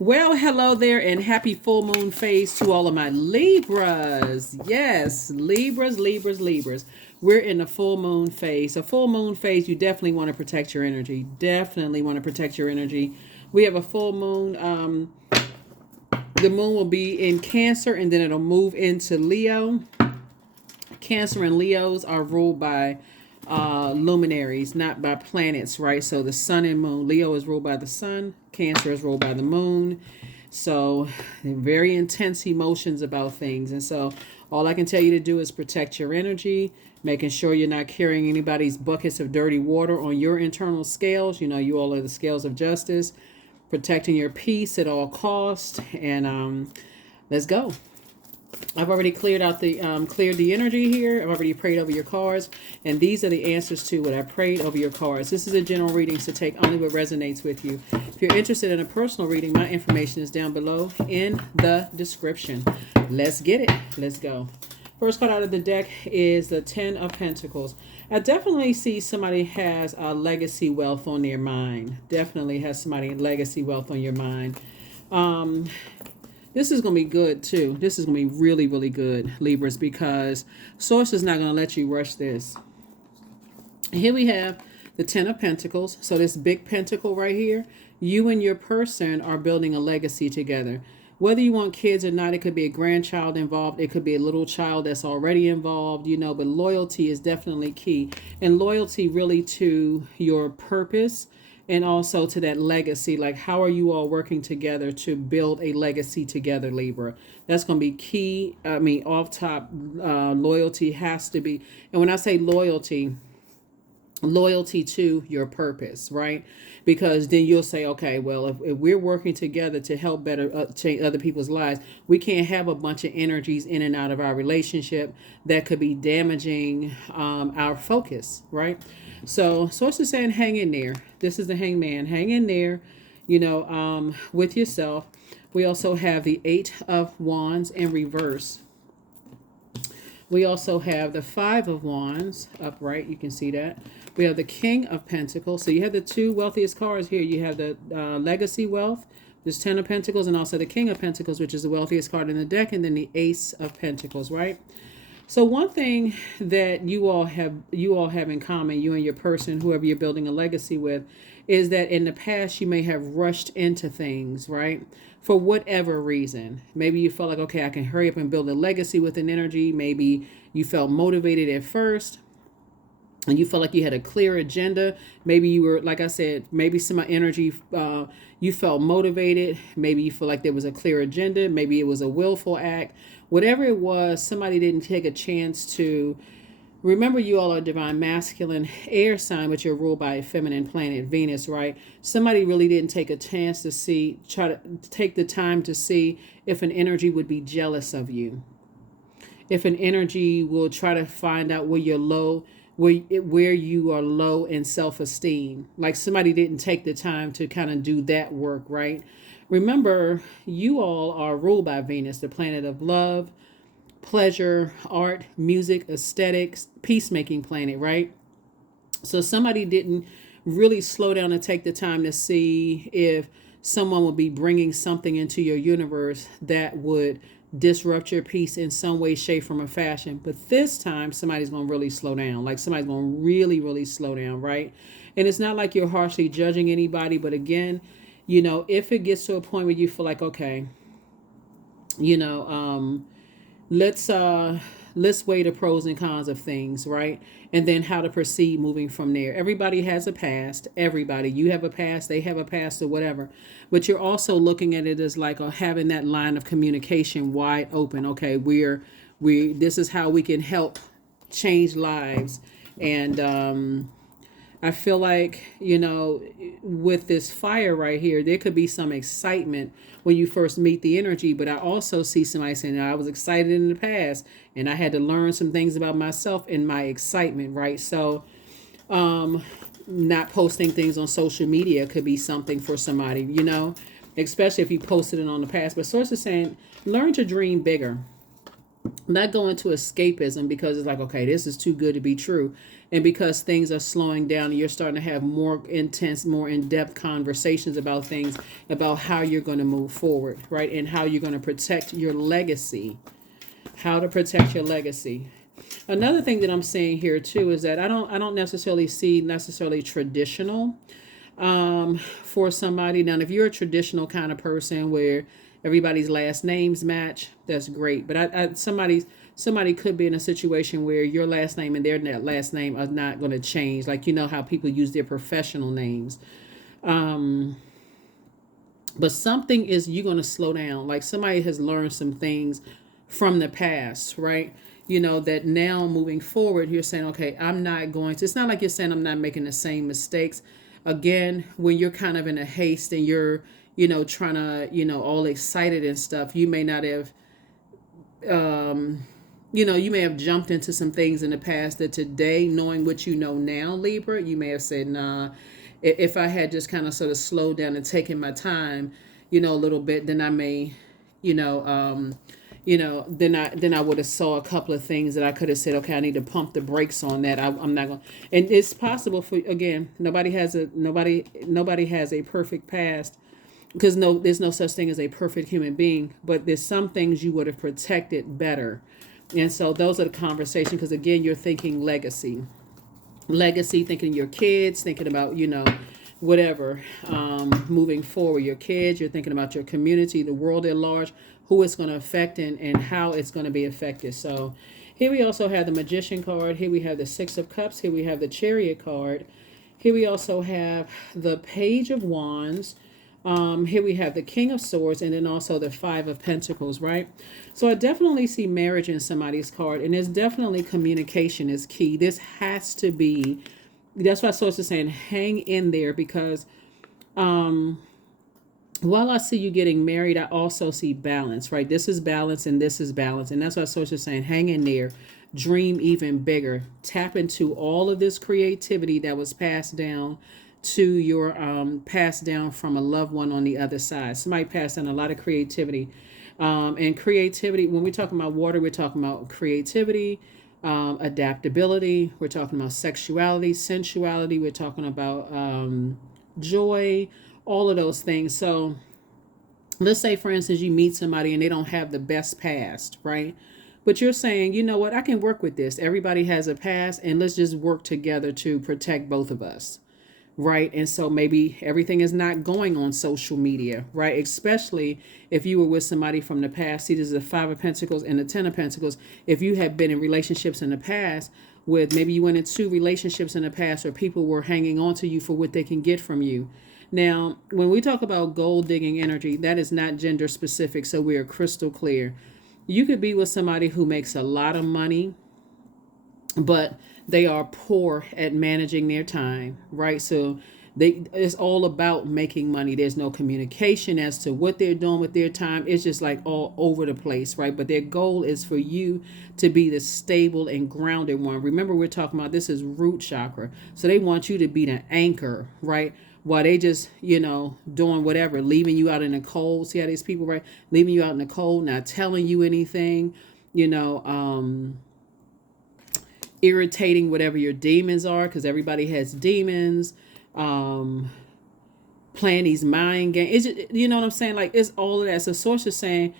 Well, hello there, and happy full moon phase to all of my Libras. Yes, Libras, Libras, Libras. We're in the full moon phase. A full moon phase, you definitely want to protect your energy. Definitely want to protect your energy. We have a full moon. The moon will be in Cancer, and then it'll move into Leo. Cancer and Leos are ruled by luminaries, not by planets, right? So the sun and moon. Leo is ruled by the sun. Cancer is ruled by the moon. So very intense emotions about things. And so all I can tell you to do is protect your energy, making sure you're not carrying anybody's buckets of dirty water on your internal scales. You know, you all are the scales of justice, protecting your peace at all costs. And let's go. I've already cleared the energy here. I've already prayed over your cards, and these are the answers to what I prayed over your cards. This is a general reading, so take only what resonates with you. If you're interested in a personal reading, my information is down below in the description. Let's get it. Let's go. First card out of the deck is the Ten of Pentacles. I definitely see somebody has a legacy wealth on their mind. Definitely has somebody legacy wealth on your mind. This is going to be good too. This is going to be really, really good, Libras, because Source is not going to let you rush this. Here we have the Ten of Pentacles. So this big pentacle right here, you and your person are building a legacy together. Whether you want kids or not, it could be a grandchild involved. It could be a little child that's already involved, you know, but loyalty is definitely key. And loyalty really to your purpose and also to that legacy. Like, how are you all working together to build a legacy together, Libra? That's going to be key. I mean, off top, loyalty has to be. And when I say loyalty to your purpose, right? Because then you'll say, okay, well, if we're working together to help better change other people's lives, we can't have a bunch of energies in and out of our relationship that could be damaging our focus, right? So Source is saying, hang in there. This is the Hangman. Hang in there, you know, with yourself. We also have the Eight of Wands in reverse. We also have the Five of Wands upright. You can see that. We have the King of Pentacles. So you have the two wealthiest cards here. You have the Legacy Wealth, this Ten of Pentacles, and also the King of Pentacles, which is the wealthiest card in the deck, and then the Ace of Pentacles, right? So one thing that you all have in common, you and your person, whoever you're building a legacy with, is that in the past you may have rushed into things, right? For whatever reason. Maybe you felt like, okay, I can hurry up and build a legacy with an energy. Maybe you felt motivated at first and you felt like you had a clear agenda. Maybe you were, like I said, maybe some energy, you felt motivated. Maybe you feel like there was a clear agenda. Maybe it was a willful act. Whatever it was, somebody didn't take a chance to. Remember, you all are divine masculine air sign, but you're ruled by a feminine planet, Venus, right? Somebody really didn't take a chance to try to take the time to see if an energy would be jealous of you. If an energy will try to find out where you're low, where you are low in self-esteem. Like somebody didn't take the time to kind of do that work, right? Remember, you all are ruled by Venus, the planet of love, pleasure, art, music, aesthetics, peacemaking planet, right? So somebody didn't really slow down and take the time to see if someone would be bringing something into your universe that would disrupt your peace in some way, shape, form, or fashion. But this time, somebody's going to really slow down. Like somebody's going to really, really slow down, right? And it's not like you're harshly judging anybody. But again, you know, if it gets to a point where you feel like, okay, you know, let's weigh the pros and cons of things, right? And then how to proceed moving from there. Everybody has a past. Everybody, you have a past, they have a past, or whatever. But you're also looking at it as like having that line of communication wide open. Okay, this is how we can help change lives. And I feel like, you know, with this fire right here, there could be some excitement when you first meet the energy. But I also see somebody saying, I was excited in the past and I had to learn some things about myself in my excitement, right? So not posting things on social media could be something for somebody, you know, especially if you posted it on the past. But Source is saying, learn to dream bigger. not go into escapism because it's like, okay, this is too good to be true. And because things are slowing down and you're starting to have more intense, more in-depth conversations about things, about how you're going to move forward, right? And how you're going to protect your legacy, how to protect your legacy. Another thing that I'm seeing here too is that I don't necessarily see necessarily traditional for somebody. Now, if you're a traditional kind of person where everybody's last names match, that's great. But somebody could be in a situation where your last name and their last name are not going to change. Like, you know how people use their professional names. Um, but something is, you're going to slow down. Like somebody has learned some things from the past, right? You know, that now moving forward, you're saying, okay, I'm not going to, it's not like you're saying I'm not making the same mistakes. Again, when you're kind of in a haste and you're, trying to, all excited and stuff, you may not have, you may have jumped into some things in the past that today, knowing what you know now, Libra, you may have said, nah, if I had just kind of sort of slowed down and taken my time, a little bit, then I may, you know, um, then I would have saw a couple of things that I could have said, okay, I need to pump the brakes on that. I'm not going. And it's possible for, again, nobody has a perfect past, because there's no such thing as a perfect human being. But there's some things you would have protected better, and so those are the conversations. Because again, you're thinking legacy, thinking your kids, thinking about, whatever, moving forward, your kids, you're thinking about your community, the world at large, who it's going to affect, and how it's going to be affected. So here we also have the Magician card. Here we have the Six of Cups. Here we have the Chariot card. Here we also have the Page of Wands. Here we have the King of Swords, and then also the Five of Pentacles, right? So I definitely see marriage in somebody's card, and there's definitely communication is key. This has to be, that's why Source is saying hang in there, because while I see you getting married, I also see balance, right? This is balance and this is balance. And that's why Source is saying hang in there, dream even bigger, tap into all of this creativity that was passed down to your passed down from a loved one on the other side. Somebody passed down a lot of creativity. And creativity, when we're talking about water, we're talking about creativity, adaptability, we're talking about sexuality, sensuality, we're talking about joy, all of those things. So let's say, for instance, you meet somebody and they don't have the best past, right? But you're saying, you know what, I can work with this. Everybody has a past, and let's just work together to protect both of us. Right. And so maybe everything is not going on social media, right? Especially if you were with somebody from the past. See, this is the Five of Pentacles and the Ten of Pentacles. If you have been in relationships in the past with, maybe you went into relationships in the past, or people were hanging on to you for what they can get from you. Now, when we talk about gold digging energy, that is not gender specific. So we are crystal clear. You could be with somebody who makes a lot of money, but they are poor at managing their time, right? So it's all about making money. There's no communication as to what they're doing with their time. It's just like all over the place, right? But their goal is for you to be the stable and grounded one. Remember, we're talking about, this is root chakra. So they want you to be the anchor, right? While they just, doing whatever, leaving you out in the cold. See how these people, right? Leaving you out in the cold, not telling you anything, irritating whatever your demons are, because everybody has demons, playing these mind games. You know what I'm saying? Like, it's all of that. So Source is saying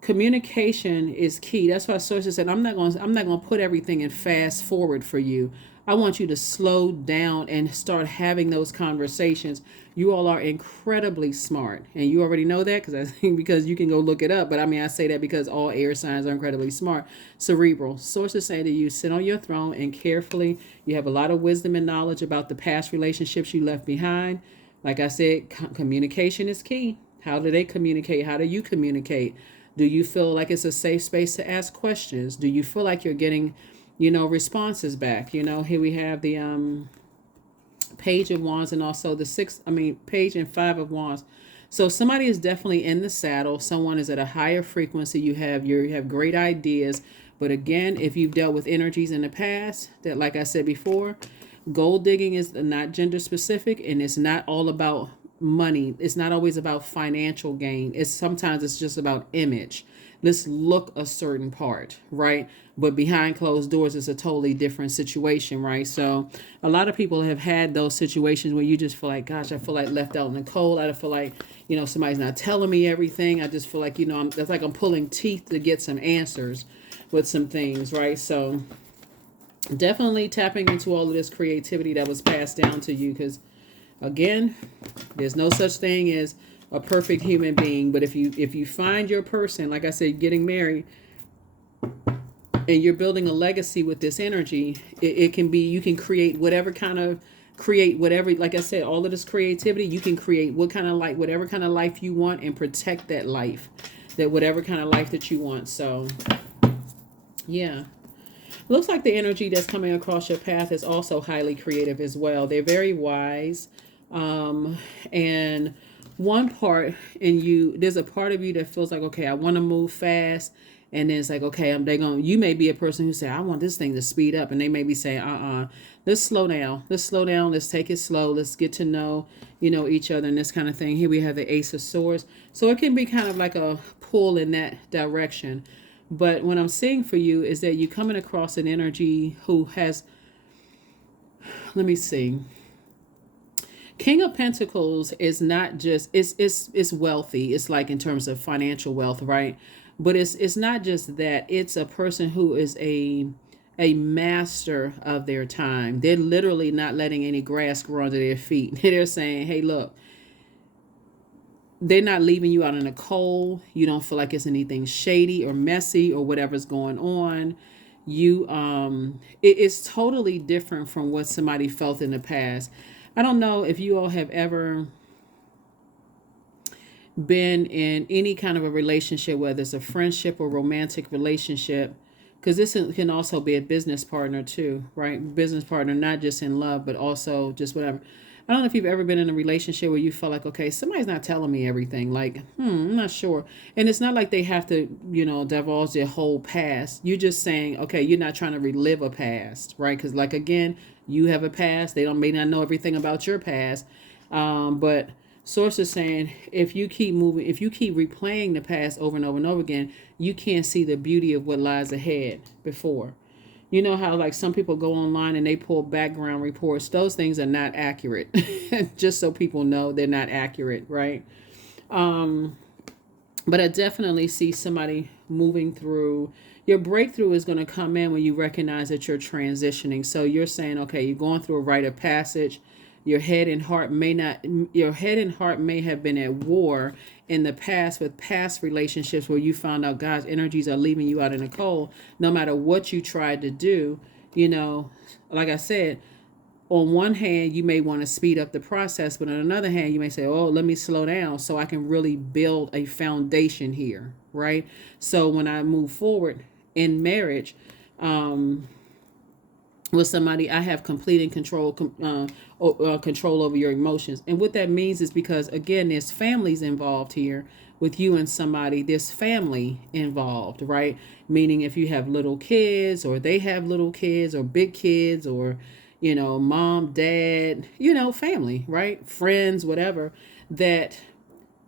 communication is key. That's why Source said, I'm not going to put everything in fast forward for you. I want you to slow down and start having those conversations. You all are incredibly smart, and you already know that, because I think, because you can go look it up. But I say that because all air signs are incredibly smart. Cerebral. Sources say that you sit on your throne and carefully, you have a lot of wisdom and knowledge about the past relationships you left behind. Like I said, communication is key. How do they communicate? How do you communicate? Do you feel like it's a safe space to ask questions? Do you feel like you're getting, responses back? Here we have the Page of Wands, and also the Page and Five of Wands. So somebody is definitely in the saddle. Someone is at a higher frequency. You have great ideas. But again, if you've dealt with energies in the past that, like I said before, gold digging is not gender specific, and it's not all about money. It's not always about financial gain. Sometimes it's just about image. let's look a certain part, right? But behind closed doors is a totally different situation, right? So a lot of people have had those situations where you just feel like, gosh, I feel like left out in the cold. I feel like, somebody's not telling me everything. I just feel like, that's like I'm pulling teeth to get some answers with some things, right? So definitely tapping into all of this creativity that was passed down to you, because again, there's no such thing as a perfect human being. But if you find your person, like I said, getting married, and you're building a legacy with this energy, it can be, you can create whatever, like I said, all of this creativity, you can create whatever kind of life you want, and protect that life, that whatever kind of life that you want. So yeah. Looks like the energy that's coming across your path is also highly creative as well. They're very wise. And one part in you, there's a part of you that feels like, okay, I want to move fast. And then it's like, okay, you may be a person who say, I want this thing to speed up. And they may be saying, let's slow down. Let's take it slow. Let's get to know, each other and this kind of thing. Here we have the Ace of Swords. So it can be kind of like a pull in that direction. But what I'm seeing for you is that you're coming across an energy who has, let me see. King of Pentacles is not just, it's wealthy. It's like in terms of financial wealth, right? But it's not just that. It's a person who is a master of their time. They're literally not letting any grass grow under their feet. They're saying, hey, look, they're not leaving you out in the cold. You don't feel like it's anything shady or messy or whatever's going on. It's totally different from what somebody felt in the past. I don't know if you all have ever been in any kind of a relationship, whether it's a friendship or romantic relationship, because this can also be a business partner too, right? Business partner, not just in love, but also just whatever. I don't know if you've ever been in a relationship where you felt like, okay, somebody's not telling me everything. Like, I'm not sure. And it's not like they have to, divulge their whole past. You're just saying, okay, you're not trying to relive a past, right? Because like, again, you have a past. They may not know everything about your past. But Source is saying, if you keep replaying the past over and over and over again, you can't see the beauty of what lies ahead before. You know how like some people go online and they pull background reports. Those things are not accurate. Just so people know, they're not accurate, right? But I definitely see somebody moving through. Your breakthrough is going to come in when you recognize that you're transitioning. So you're saying, okay, you're going through a rite of passage. Your head and heart may have been at war in the past with past relationships where you found out God's energies are leaving you out in the cold. No matter what you tried to do, like I said, on one hand, you may want to speed up the process, but on another hand, you may say, oh, let me slow down so I can really build a foundation here, right? So when I move forward in marriage, with somebody, I have complete and control over your emotions. And what that means is because, again, there's families involved here with you and somebody. There's family involved, right? Meaning if you have little kids or they have little kids or big kids or, mom, dad, family, right? Friends, whatever, that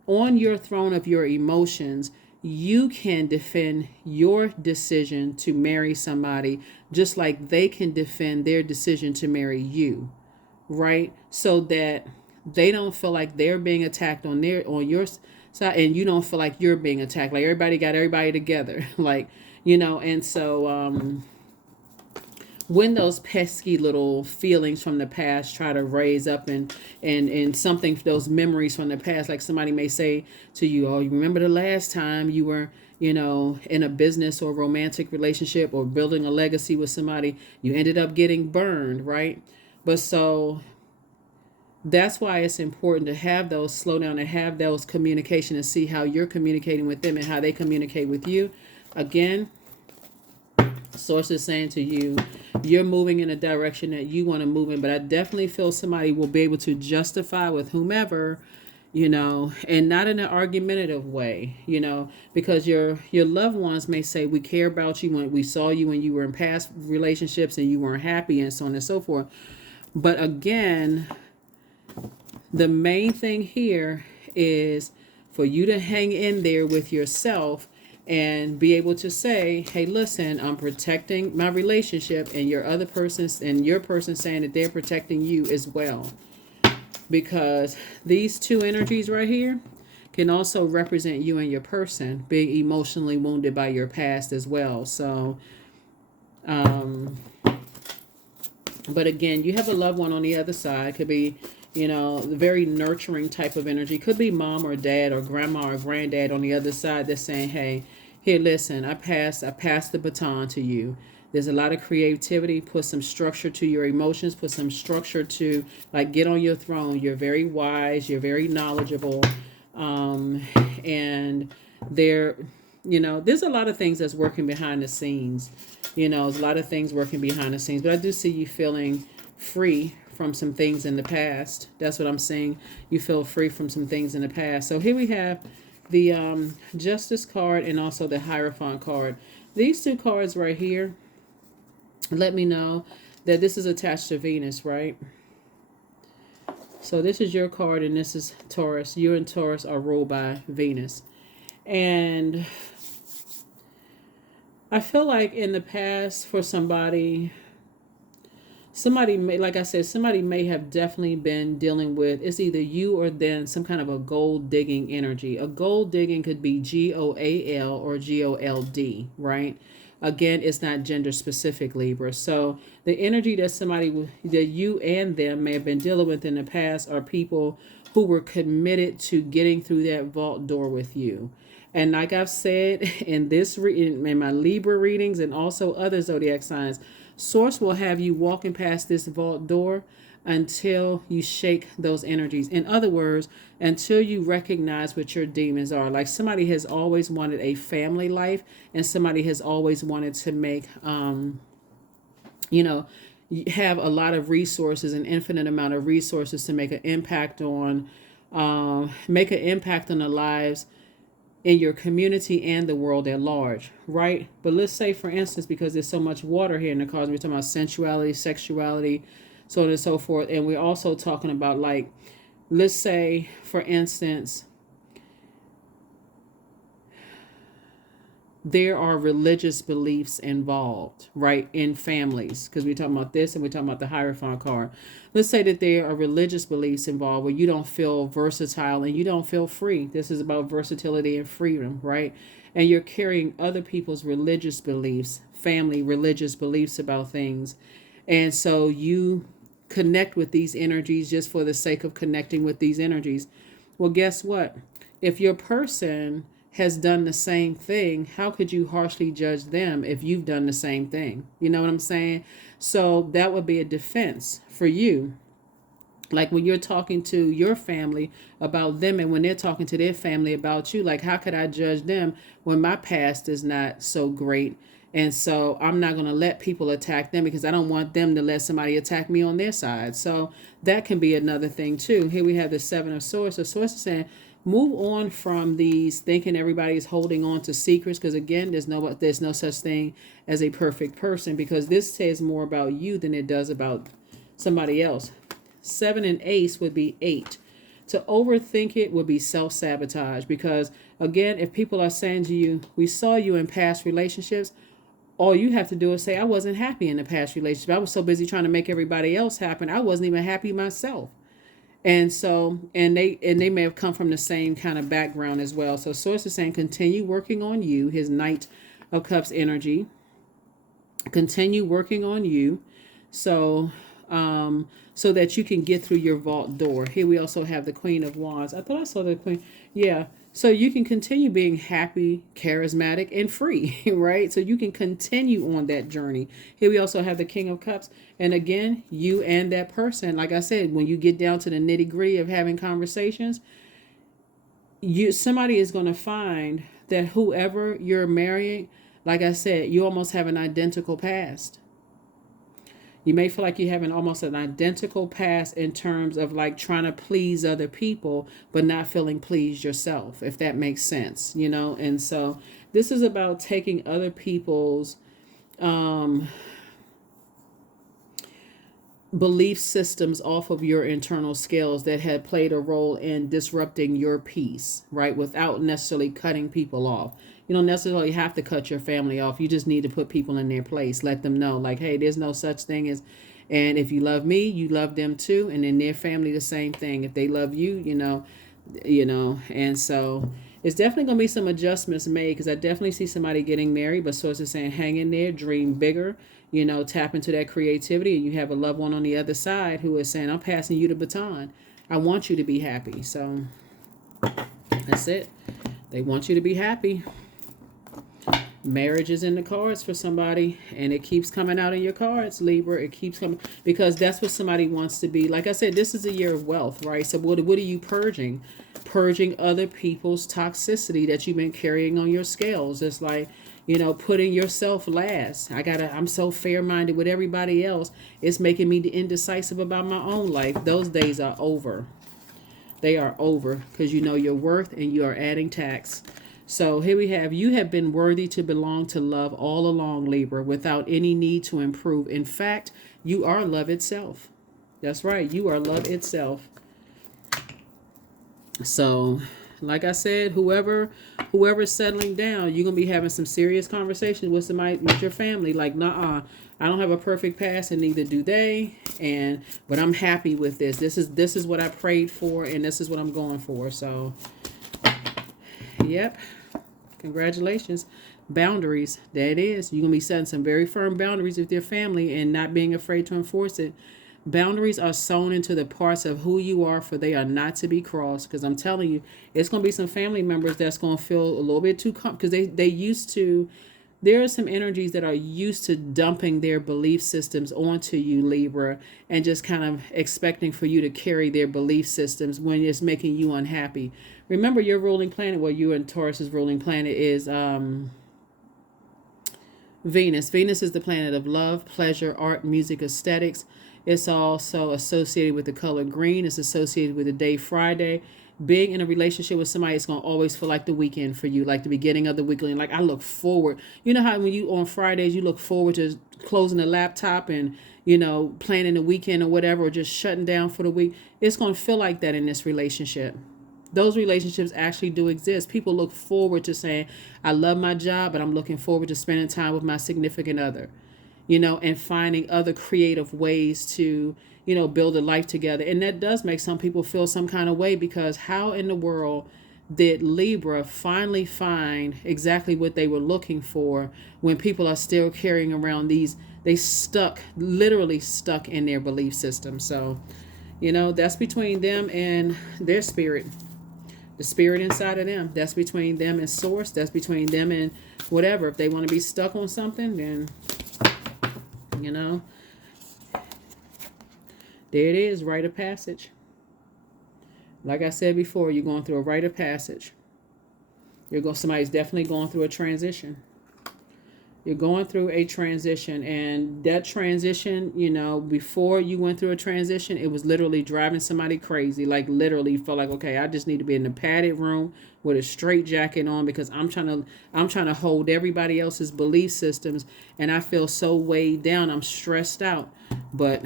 on your throne of your emotions, you can defend your decision to marry somebody just like they can defend their decision to marry you, right? So that they don't feel like they're being attacked on your side, and you don't feel like you're being attacked. Like everybody got everybody together, like, and so when those pesky little feelings from the past try to raise up and something, those memories from the past, like somebody may say to you, oh, you remember the last time you were, in a business or romantic relationship or building a legacy with somebody, you ended up getting burned, right? But so that's why it's important to have those slow down and have those communication and see how you're communicating with them and how they communicate with you. Again, Source is saying to you, you're moving in a direction that you want to move in, but I definitely feel somebody will be able to justify with whomever, and not in an argumentative way, because your loved ones may say, we care about you when we saw you when you were in past relationships and you weren't happy and so on and so forth. But again, the main thing here is for you to hang in there with yourself and be able to say, hey, listen, I'm protecting my relationship, and your other person's and your person saying that they're protecting you as well. Because these two energies right here can also represent you and your person being emotionally wounded by your past as well. So, but again, you have a loved one on the other side. Could be, the very nurturing type of energy. Could be mom or dad or grandma or granddad on the other side that's saying, hey, here, listen, I passed the baton to you. There's a lot of creativity. Put some structure to your emotions. Put some structure to, like, get on your throne. You're very wise. You're very knowledgeable. And there's a lot of things that's working behind the scenes. There's a lot of things working behind the scenes. But I do see you feeling free from some things in the past. That's what I'm saying. You feel free from some things in the past. So here we have the Justice card and also the Hierophant card. These two cards right here let me know that this is attached to Venus, right? So this is your card and this is Taurus. You and Taurus are ruled by Venus. And I feel like in the past for somebody may, like I said, somebody may have definitely been dealing with, it's either you or them, some kind of a gold digging energy. A gold digging could be GOAL or GOLD, right? Again, it's not gender specific, Libra. So the energy that you and them may have been dealing with in the past are people who were committed to getting through that vault door with you. And like I've said in my Libra readings and also other zodiac signs, Source will have you walking past this vault door until you shake those energies. In other words, until you recognize what your demons are. Like somebody has always wanted a family life, and somebody has always wanted to make, have a lot of resources, an infinite amount of resources to make an impact on, the lives in your community and the world at large, right? But let's say, for instance, because there's so much water here in the cards, we're talking about sensuality, sexuality, so on and so forth. And we're also talking about, like, let's say, for instance, there are religious beliefs involved, right, in families, because we're talking about this and we're talking about the Hierophant card. Let's say that there are religious beliefs involved where you don't feel versatile and you don't feel free. This is about versatility and freedom, right? And you're carrying other people's religious beliefs, family religious beliefs about things. And so you connect with these energies just for the sake of connecting with these energies. Well, guess what? If your person has done the same thing, how could you harshly judge them if you've done the same thing? You know what I'm saying? So that would be a defense for you. Like when you're talking to your family about them and when they're talking to their family about you, like, how could I judge them when my past is not so great? And so I'm not going to let people attack them because I don't want them to let somebody attack me on their side. So that can be another thing too. Here we have the Seven of Swords. So Swords is saying, move on from these thinking everybody's holding on to secrets, because again, there's no such thing as a perfect person, because this says more about you than it does about somebody else. 7 and Ace would be 8. To overthink it would be self-sabotage, because again, if people are saying to you, we saw you in past relationships, all you have to do is say, I wasn't happy in the past relationship. I was so busy trying to make everybody else happen. I wasn't even happy myself. And so, and they may have come from the same kind of background as well. So Source is saying, continue working on you, his Knight of Cups energy. Continue working on you. So, so that you can get through your vault door. Here we also have the Queen of Wands. I thought I saw the Queen. Yeah. So you can continue being happy, charismatic, and free, right? So you can continue on that journey. Here we also have the King of Cups. And again, you and that person, like I said, when you get down to the nitty gritty of having conversations, somebody is going to find that whoever you're marrying, like I said, you almost have an identical past. You may feel like you're having almost an identical past in terms of like trying to please other people, but not feeling pleased yourself, if that makes sense, And so this is about taking other people's belief systems off of your internal scales that had played a role in disrupting your peace, right? Without necessarily cutting people off. You don't necessarily have to cut your family off. You just need to put people in their place. Let them know, like, hey, there's no such thing as, and if you love me, you love them too. And in their family, the same thing. If they love you, and so it's definitely going to be some adjustments made, because I definitely see somebody getting married, but sources saying hang in there, dream bigger, tap into that creativity. And you have a loved one on the other side who is saying, I'm passing you the baton. I want you to be happy. So that's it. They want you to be happy. Marriage is in the cards for somebody, and it keeps coming out in your cards, Libra. It keeps coming because that's what somebody wants to be. Like I said, this is a year of wealth, right? So what are you purging? Purging other people's toxicity that you've been carrying on your scales. It's like, putting yourself last. I'm so fair-minded with everybody else. It's making me indecisive about my own life. Those days are over. They are over, because you know your worth and you are adding tax. So here we have, you have been worthy to belong to love all along, Libra, without any need to improve. In fact, you are love itself. That's right. You are love itself. So, like I said, whoever's settling down, you're going to be having some serious conversations with somebody, with your family. Like, nah, I don't have a perfect past, and neither do they. But I'm happy with this. This is what I prayed for, and this is what I'm going for. So, yep. Congratulations. Boundaries. There it is. You're going to be setting some very firm boundaries with your family and not being afraid to enforce it. Boundaries are sewn into the parts of who you are, for they are not to be crossed. Because I'm telling you, it's going to be some family members that's going to feel a little bit too because they used to. There are some energies that are used to dumping their belief systems onto you, Libra, and just kind of expecting for you to carry their belief systems when it's making you unhappy. Remember, your ruling planet, well, you and Taurus's ruling planet is Venus. Venus is the planet of love, pleasure, art, music, aesthetics. It's also associated with the color green. It's associated with the day Friday. Being in a relationship with somebody is going to always feel like the weekend for you, like the beginning of the weekend. Like, I look forward. You know how when you on Fridays, you look forward to closing the laptop and, planning the weekend or whatever, or just shutting down for the week. It's going to feel like that in this relationship. Those relationships actually do exist. People look forward to saying, I love my job, but I'm looking forward to spending time with my significant other, and finding other creative ways to, build a life together. And that does make some people feel some kind of way, because how in the world did Libra finally find exactly what they were looking for when people are still carrying around literally stuck in their belief system? So, that's between them and their spirit. The spirit inside of them. That's between them and source. That's between them and whatever. If they want to be stuck on something, then, there it is, rite of passage. Like I said before, you're going through a rite of passage. Somebody's definitely going through a transition. You're going through a transition, and that transition, before you went through a transition, it was literally driving somebody crazy. Like, literally felt like, okay, I just need to be in a padded room with a straight jacket on, because I'm trying to hold everybody else's belief systems, and I feel so weighed down. I'm stressed out. But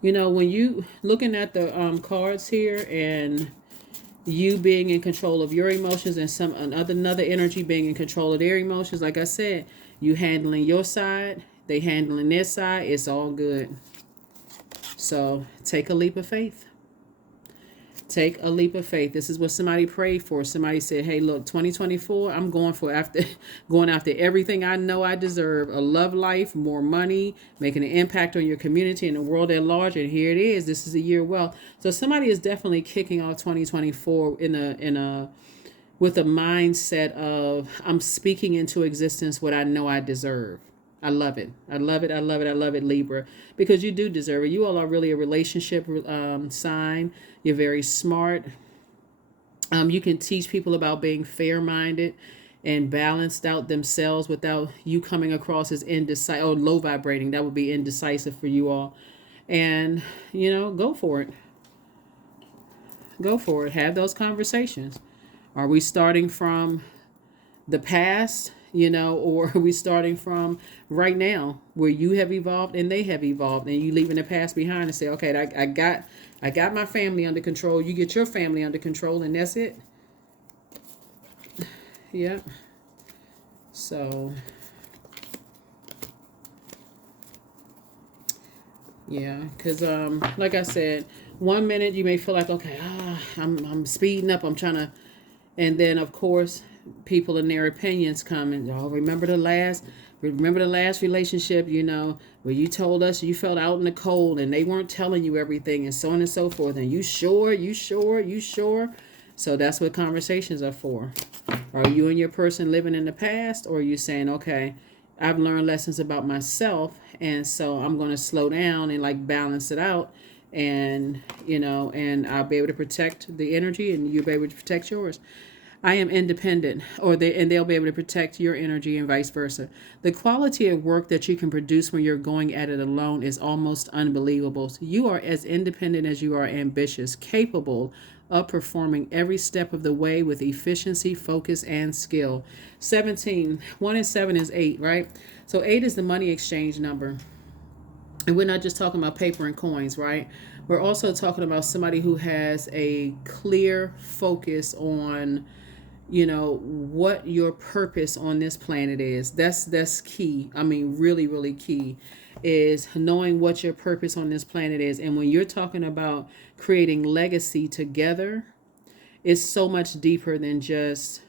when you looking at the cards here, and you being in control of your emotions, and another energy being in control of their emotions, like I said, you handling your side, they handling their side, it's all good. So take a leap of faith. Take a leap of faith. This is what somebody prayed for. Somebody said, hey, look, 2024, I'm going after everything I know I deserve. A love life, more money, making an impact on your community and the world at large. And here it is. This is a year of wealth. So somebody is definitely kicking off 2024 with a mindset of, I'm speaking into existence what I know I deserve. I love it. I love it. I love it. I love it, Libra, because you do deserve it. You all are really a relationship sign. You're very smart. You can teach people about being fair-minded and balanced out themselves without you coming across as indecisive or low vibrating. That would be indecisive for you all. And, go for it. Go for it. Have those conversations. Are we starting from the past, or are we starting from right now, where you have evolved and they have evolved, and you leaving the past behind and say, okay, I got my family under control. You get your family under control, and that's it. Yeah. So, yeah, because like I said, 1 minute you may feel like, okay, I'm speeding up, I'm trying to, and then of course people and their opinions come and, oh, remember the last relationship, where you told us you felt out in the cold and they weren't telling you everything and so on and so forth, and you sure. So that's what conversations are for. Are you and your person living in the past, or are you saying, okay, I've learned lessons about myself, and so I'm going to slow down and like balance it out, and and I'll be able to protect the energy, and you'll be able to protect yours. I am independent, and they'll be able to protect your energy, and vice versa. The quality of work that you can produce when you're going at it alone is almost unbelievable. So you are as independent as you are ambitious, capable of performing every step of the way with efficiency, focus, and skill. 17, 1 and 7 is 8, right? So 8 is the money exchange number. And we're not just talking about paper and coins, right? We're also talking about somebody who has a clear focus on what your purpose on this planet is. That's key. I mean, really, really key is knowing what your purpose on this planet is. And when you're talking about creating legacy together, it's so much deeper than just,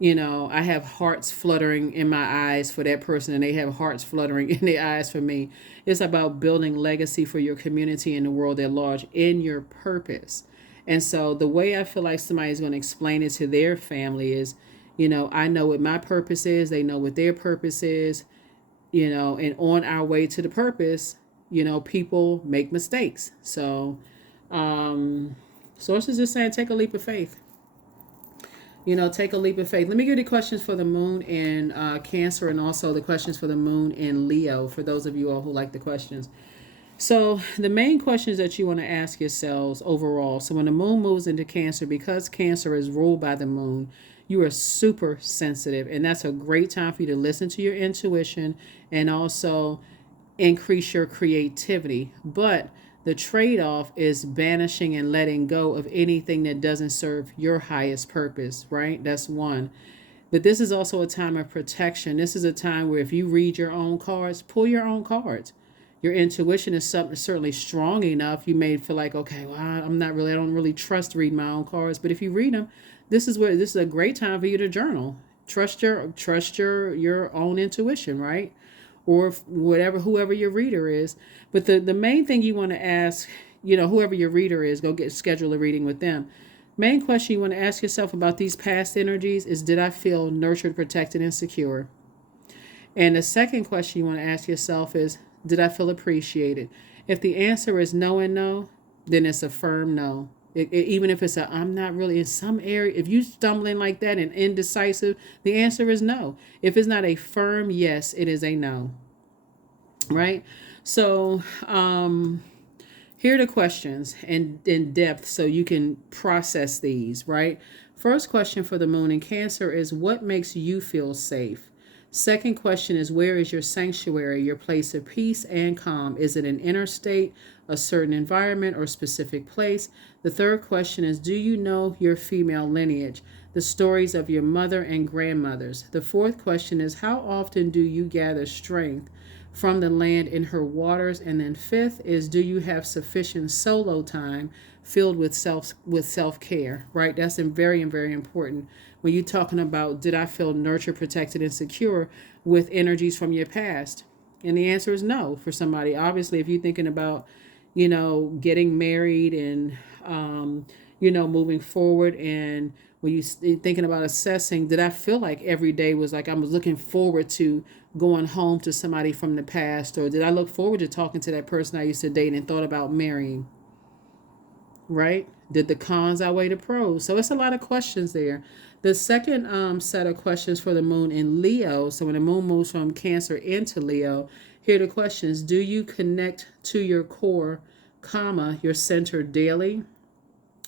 I have hearts fluttering in my eyes for that person and they have hearts fluttering in their eyes for me. It's about building legacy for your community and the world at large in your purpose. And so the way I feel like somebody's going to explain it to their family is, I know what my purpose is, they know what their purpose is, and on our way to the purpose, people make mistakes. So, sources are saying take a leap of faith. Take a leap of faith. Let me give you the questions for the moon in Cancer, and also the questions for the moon in Leo, for those of you all who like the questions. So the main questions that you want to ask yourselves overall. So when the moon moves into Cancer, because Cancer is ruled by the moon, you are super sensitive. And that's a great time for you to listen to your intuition and also increase your creativity. But the trade-off is banishing and letting go of anything that doesn't serve your highest purpose, right? That's one. But this is also a time of protection. This is a time where if you read your own cards, pull your own cards. Your intuition is something certainly strong enough. You may feel like, okay, well, I don't really trust reading my own cards. But if you read them, this is a great time for you to journal. Trust your own intuition, right? Or whoever your reader is. But the main thing you want to ask, whoever your reader is, schedule a reading with them. Main question you want to ask yourself about these past energies is, did I feel nurtured, protected, and secure? And the second question you want to ask yourself is, did I feel appreciated? If the answer is no and no, then it's a firm no. Even if it's I'm not really in some area, if you stumbling like that and indecisive, the answer is no. If it's not a firm yes, it is a no. Right? So, here are the questions in depth so you can process these, right? First question for the moon in Cancer is, what makes you feel safe? Second question is, where is your sanctuary, your place of peace and calm? Is it an inner state, a certain environment, or specific place? The third question is, do you know your female lineage, the stories of your mother and grandmothers? The fourth question is, how often do you gather strength from the land in her waters? And then fifth is, do you have sufficient solo time filled with self-care, right? That's very, very important when you're talking about, did I feel nurtured, protected, and secure with energies from your past? And the answer is no for somebody. Obviously, if you're thinking about, getting married and, moving forward, and when you thinking about assessing, did I feel like every day was like I was looking forward to going home to somebody from the past, or did I look forward to talking to that person I used to date and thought about marrying? Right? Did the cons outweigh the pros? So it's a lot of questions there. The second set of questions for the moon in Leo. So when the moon moves from Cancer into Leo, here are the questions. Do you connect to your core, your center daily?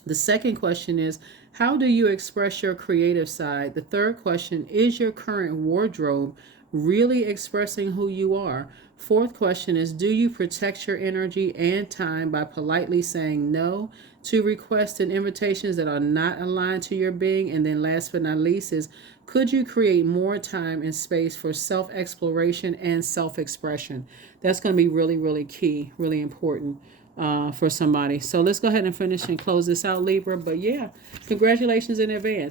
The second question is, how do you express your creative side? The third question, is your current wardrobe really expressing who you are? Fourth question is, do you protect your energy and time by politely saying no to requests and invitations that are not aligned to your being? And then last but not least is, could you create more time and space for self-exploration and self-expression? That's going to be really, really key, really important for somebody. So let's go ahead and finish and close this out, Libra. But yeah, congratulations in advance.